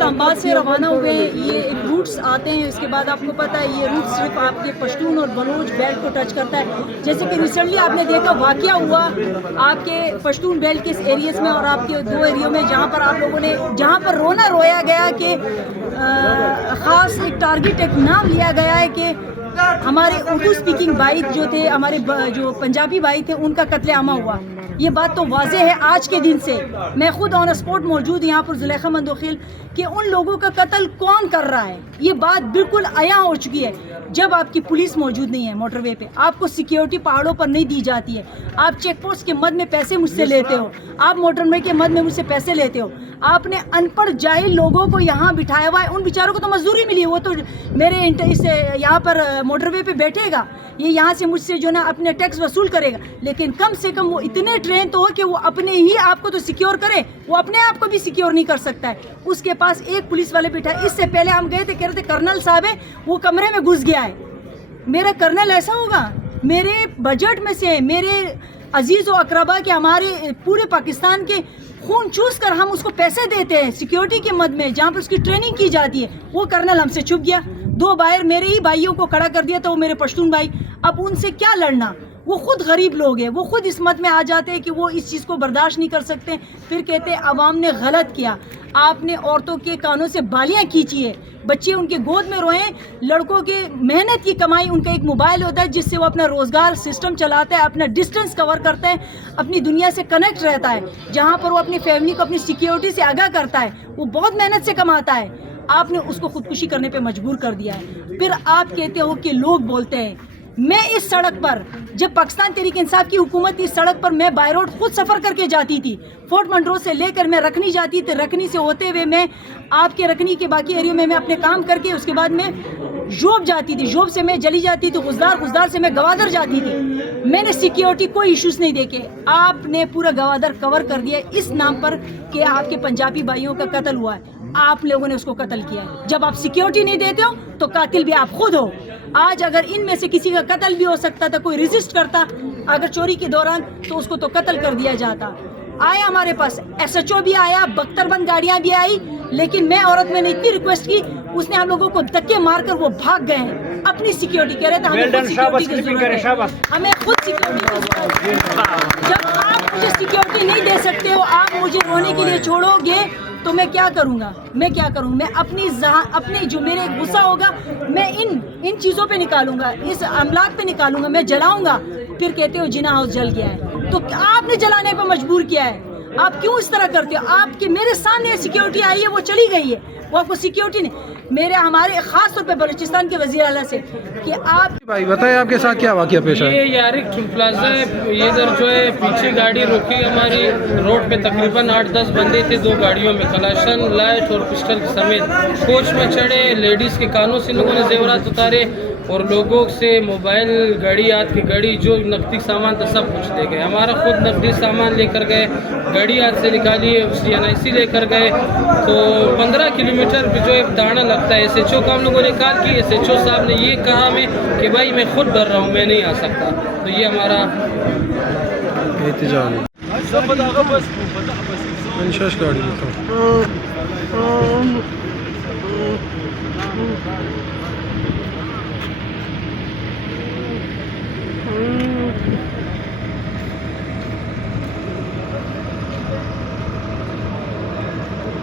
اسلام آباد سے روانہ ہوئے ہیں. یہ روٹس آتے ہیں, اس کے بعد آپ کو پتہ ہے یہ روٹ صرف آپ کے پشتون اور بلوچ بیلٹ کو ٹچ کرتا ہے. جیسے کہ ریسنٹلی آپ نے دیکھا واقعہ ہوا آپ کے پشتون بیلٹ کے ایریاز میں اور آپ کے 2 ایریوں میں, جہاں پر آپ لوگوں نے جہاں پر رویا گیا کہ خاص ایک ٹارگٹ ایک نام لیا گیا ہے کہ ہمارے اردو اسپیکنگ بھائی جو تھے, ہمارے جو پنجابی بھائی تھے, ان کا قتل عام ہوا. یہ بات تو واضح ہے آج کے دن سے. میں خود آن اسپاٹ موجود یہاں پر زلیخا مندوخیل کہ ان لوگوں کا قتل کون کر رہا ہے, یہ بات بالکل عیاں ہو چکی ہے. جب آپ کی پولیس موجود نہیں ہے موٹر وے پہ, آپ کو سیکیورٹی پہاڑوں پر نہیں دی جاتی ہے, آپ چیک پوسٹ کے مد میں پیسے مجھ سے لیتے ہو, آپ موٹر وے کے مد میں مجھ سے پیسے لیتے ہو, آپ نے ان پڑھ جاہل لوگوں کو یہاں بٹھایا ہوا ہے. ان بیچاروں کو تو مزدوری ملی ہے, وہ تو میرے یہاں پر موٹر وے پہ بیٹھے گا, یہ یہاں سے مجھ سے جو نا اپنے ٹیکس وصول کرے گا, لیکن کم سے کم وہ اتنے ٹرین تو ہو کہ وہ اپنے ہی آپ کو تو سیکیور کرے, وہ اپنے آپ کو بھی سیکیور نہیں کر سکتا ہے. اس کے پاس ایک پولیس والے بیٹھا. اس سے پہلے ہم گئے تھے, کہہ رہے تھے کرنل صاحب ہے وہ کمرے میں گھس گیا ہے. میرا کرنل ایسا ہوگا؟ میرے بجٹ میں سے میرے عزیز و اقربا کے ہمارے پورے پاکستان کے خون چوس کر ہم اس کو پیسے دیتے ہیں سیکیورٹی کے مد میں, جہاں پر اس کی ٹریننگ کی جاتی ہے. وہ کرنل ہم سے چھپ گیا, 2 باہر میرے ہی بھائیوں کو کھڑا کر دیا تو وہ میرے پشتون بھائی. اب ان سے کیا لڑنا, وہ خود غریب لوگ ہیں, وہ خود اس مت میں آ جاتے ہیں کہ وہ اس چیز کو برداشت نہیں کر سکتے. پھر کہتے ہیں عوام نے غلط کیا, آپ نے عورتوں کے کانوں سے بالیاں کھینچی ہے, بچے ان کے گود میں روئیں. لڑکوں کے محنت کی کمائی, ان کا ایک موبائل ہوتا ہے جس سے وہ اپنا روزگار سسٹم چلاتا ہے, اپنا ڈسٹنس کور کرتا ہے, اپنی دنیا سے کنیکٹ رہتا ہے, جہاں پر وہ اپنی فیملی کو اپنی سیکیورٹی سے آگاہ کرتا ہے. وہ بہت محنت سے کماتا ہے, آپ نے اس کو خودکشی کرنے پہ مجبور کر دیا ہے. پھر آپ کہتے ہو کہ لوگ بولتے ہیں. میں اس سڑک پر جب پاکستان تحریک انصاف کی حکومت تھی, اس سڑک پر میں بائی روڈ خود سفر کر کے جاتی تھی. فورٹ منڈرو سے لے کر میں رکنی جاتی تھی, رکنی سے ہوتے ہوئے میں آپ کے رکنی کے باقی ایریوں میں اپنے کام کر کے اس کے بعد میں جوب جاتی تھی, جوب سے میں جلی جاتی تھی, غزدار سے میں گوادر جاتی تھی. میں نے سیکیورٹی کوئی ایشوز نہیں دیکھے. آپ نے پورا گوادر کور کر دیا اس نام پر کہ آپ کے پنجابی بھائیوں کا قتل ہوا ہے, آپ لوگوں نے اس کو قتل کیا ہے. جب آپ سیکیورٹی نہیں دیتے ہو تو قاتل بھی آپ خود ہو. آج اگر ان میں سے کسی کا قتل بھی ہو سکتا تھا, کوئی ریزسٹ کرتا اگر چوری کے دوران, تو اس کو تو قتل کر دیا جاتا. آیا ہمارے پاس SHO بھی آیا, بختر بند گاڑیاں بھی آئی, لیکن میں عورت میں نے اتنی ریکویسٹ کی, اس نے ہم لوگوں کو دھکے مار کر وہ بھاگ گئے ہیں. اپنی سیکیورٹی کہہ رہے تھے ہمیں خود سیکیورٹی کی ضرورت ہے, ہمیں خود سیکیورٹی کی ضرورت ہے. جب آپ مجھے سیکیورٹی نہیں دے سکتے ہو, آپ مجھے رونے کے لیے چھوڑو گے تو میں کیا کروں گا, میں اپنے جو میرے غصہ ہوگا میں ان چیزوں پہ نکالوں گا, اس املاک پہ نکالوں گا, میں جلاؤں گا. پھر کہتے ہو جنا ہاؤس جل گیا ہے, تو آپ نے جلانے پہ مجبور کیا ہے. آپ کیوں اس طرح کرتے ہو؟ آپ کے میرے سامنے سیکیورٹی آئی ہے, وہ چلی گئی ہے, وہ آپ کو سیکیورٹی نہیں. ہمارے خاص طور پہ بلوچستان کے وزیر اعلیٰ سے کہ آپ بھائی بتائیں آپ کے ساتھ کیا واقعہ پیش آیا؟ یہ یارک پلازا ہے, یہ ادھر جو ہے پیچھے گاڑی روکی ہماری روڈ پہ, تقریباً 8-10 بندے تھے 2 گاڑیوں میں, کلاشن لائٹ اور پسٹل سمیت. کوچ میں چڑھے, لیڈیز کے کانوں سے لوگوں نے زیورات اتارے اور لوگوں سے موبائل, گھڑی, ہاتھ کی گھڑی, جو نقدی سامان تھا سب کچھ لے گئے. ہمارا خود نقدی سامان لے کر گئے, گھڑی ہاتھ سے نکالی, CNIC لے کر گئے. تو 15 کلومیٹر پہ جو ہے داڑا لگتا ہے. SHO کو ہم لوگوں نے کال کی, SHO صاحب نے یہ کہا ہمیں کہ بھائی میں خود ڈر رہا ہوں, میں نہیں آ سکتا. تو یہ ہمارا احتجاج گاڑی